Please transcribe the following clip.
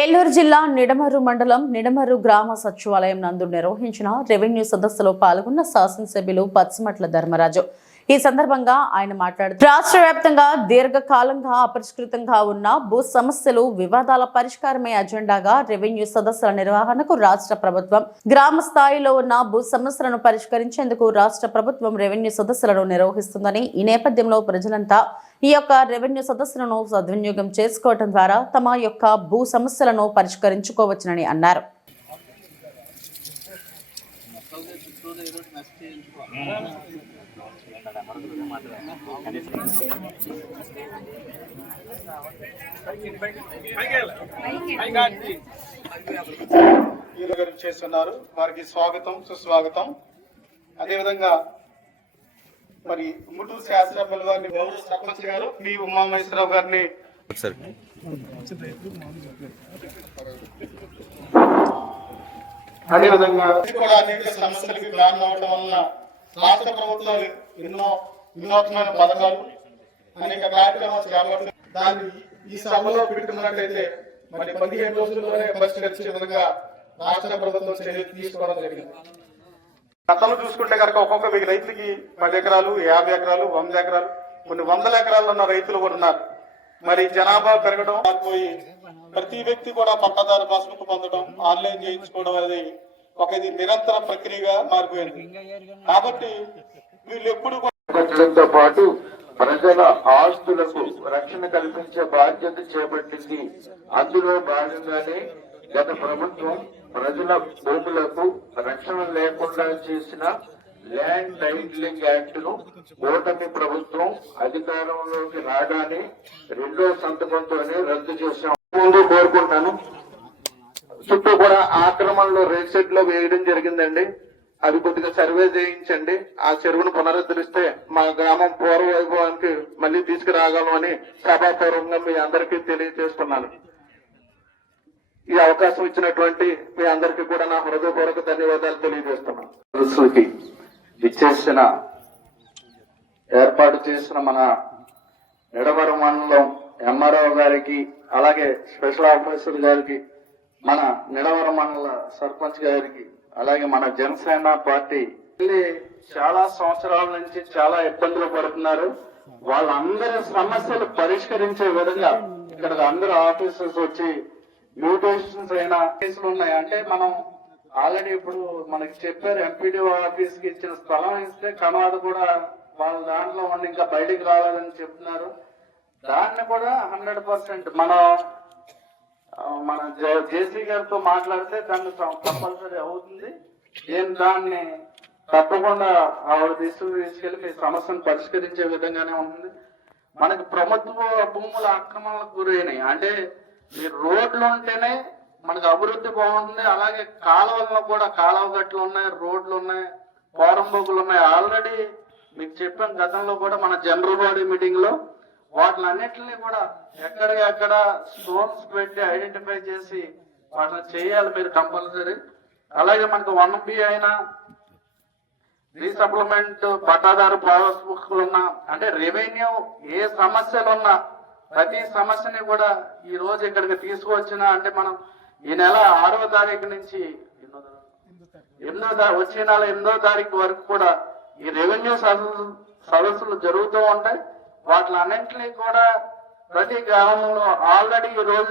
ఏలూరు జిల్లా నిడమర్రు మండలం నిడమర్రు గ్రామ సచివాలయం నందు నిర్వహించిన రెవెన్యూ సదస్సులో పాల్గొన్న శాసనసభ్యులు పచ్చిమట్ల ధర్మరాజు. ఈ సందర్భంగా ఆయన మాట్లాడుతూ రాష్ట్ర వ్యాప్తంగా దీర్ఘకాలంగా అపరిష్కృతంగా ఉన్న భూ సమస్యలు వివాదాల పరిష్కారమే అజెండాగా రెవెన్యూ సదస్సుల నిర్వహణకు రాష్ట్ర ప్రభుత్వం గ్రామ స్థాయిలో ఉన్న భూ సమస్యలను పరిష్కరించేందుకు రాష్ట్ర ప్రభుత్వం రెవెన్యూ సదస్సులను నిర్వహిస్తుందని, ఈ నేపథ్యంలో ప్రజలంతా ఈ యొక్క రెవెన్యూ సదస్సులను సద్వినియోగం చేసుకోవడం ద్వారా తమ యొక్క భూ సమస్యలను పరిష్కరించుకోవచ్చునని అన్నారు. చేస్తున్నారు వారికి స్వాగతం సుస్వాగతం. అదేవిధంగా మరి ముట్టూరు శాసనసభ్యుల వారిని గౌరవ సర్పంచ్ గారు పి ఉమామహేశ్వరరావు గారిని అదేవిధంగా కూడా అనేక సమస్యలకి కారణం అవడం వలన రాష్ట్ర ప్రభుత్వం ఎన్నో వినూత్నమైన పథకాలు అనేక కార్యక్రమాలు చేపడుతుంది. దాన్ని ఈ సభలో పెట్టుకున్నట్లయితే మరి 15 రోజుల్లోనే పరిష్కరించే విధంగా రాష్ట్ర ప్రభుత్వం చర్యలు తీసుకోవడం జరిగింది. గతంలో చూసుకుంటే కనుక ఒక్కొక్క రైతుకి 10 ఎకరాలు, 50 ఎకరాలు, 100 ఎకరాలు, కొన్ని 100 ఎకరాలు ఉన్న రైతులు కూడా ఉన్నారు. మరి జనాభా పెరగడం పోయి ప్రతి వ్యక్తి కూడా పట్టాదారు పాస్బుక్ పొందడం, ఆన్లైన్ చేయించుకోవడం అనేది ఒక ఇది నిరంతర ప్రక్రియగా మారిపోయింది. కాబట్టి వీళ్ళు ఎప్పుడు తో పాటు ప్రజల ఆస్తులకు రక్షణ కల్పించే బాధ్యత చేపట్టింది. అందులో భాగంగానే గత ప్రభుత్వం ప్రజల భూములకు రక్షణ లేకుండా చేసిన ల్యాండ్ టైటిలింగ్ యాక్ట్ ను కూటమి ప్రభుత్వం అధికారంలోకి రాగానే 2వ సంతకంతోనే రద్దు చేశాం. ముందు కోరుకుంటాను. చుట్టూ కూడా ఆక్రమణలో రేట్ సెట్ లో వేయడం జరిగిందండి. అది కొద్దిగా సర్వే చేయించండి. ఆ చెరువును పునరుద్ధరిస్తే మా గ్రామం పూర్వ వైభవానికి మళ్ళీ తీసుకురాగలం అని సభాపూర్వకంగా మీ అందరికీ తెలియజేస్తున్నాను. ఈ అవకాశం ఇచ్చినటువంటి మీ అందరికీ కూడా నా హృదయపూర్వక ధన్యవాదాలు తెలియజేస్తున్నాను. ఇచ్చేసిన ఏర్పాటు చేసిన మన నిడమర్రు మండలం ఎంఆర్ఓ గారికి, అలాగే స్పెషల్ ఆఫీసర్ గారికి, మన నిడమర్రు మండల సర్పంచ్ గారికి, అలాగే మన జనసేన పార్టీ చాలా సంవత్సరాల నుంచి చాలా ఇబ్బందులు పడుతున్నారు. వాళ్ళందరి సమస్యలు పరిష్కరించే విధంగా ఇక్కడ అందరు ఆఫీసర్స్ వచ్చి మ్యూటేషన్స్ అయిన కేసులు ఉన్నాయి. అంటే మనం ఆల్రెడీ ఇప్పుడు మనకి చెప్పారు, ఎంపీడీఓ ఆఫీస్ కి ఇచ్చిన స్థలం ఇస్తే కమాద కూడా వాళ్ళ దాంట్లో ఉండి ఇంకా బయటికి రావాలని చెప్తున్నారు. దాన్ని కూడా 100% మన జేసీ గారితో మాట్లాడితే దాన్ని కంపల్సరీ అవుతుంది. దాన్ని తప్పకుండా ఆవిడ తీసుకెళ్లి మీ సమస్యను పరిష్కరించే విధంగానే ఉంటుంది. మనకి ప్రభుత్వ భూముల ఆక్రమణలకు గురైనాయి. అంటే ఈ రోడ్లు ఉంటేనే మనకు అభివృద్ధి బాగుంటుంది. అలాగే కాలువల్లో కూడా కాలువ గట్లు ఉన్నాయి, రోడ్లు ఉన్నాయి, పోరంబోకులు ఉన్నాయి. ఆల్రెడీ మీకు చెప్పాను గతంలో కూడా మన జనరల్ బాడీ మీటింగ్ లో వాటిలన్నిటిని కూడా ఎక్కడికక్కడ స్టోన్స్ పెట్టి ఐడెంటిఫై చేసి వాటిని చేయాలి మీరు కంపల్సరీ. అలాగే మనకు 1B అయినా రీసప్లిమెంట్ పట్టాదారు పాస్బుక్లు ఉన్నా, అంటే రెవెన్యూ ఏ సమస్యలు ఉన్నా ప్రతి సమస్యని కూడా ఈ రోజు ఇక్కడికి తీసుకువచ్చినా, అంటే మనం ఈ నెల 6వ తారీఖు నుంచి వచ్చే నెల 8వ తారీఖు వరకు కూడా ఈ రెవెన్యూ సదస్సులు జరుగుతూ ఉంటాయి. వాటిలన్నింటినీ కూడా ప్రతి గ్రామంలో ఆల్రెడీ ఈ రోజు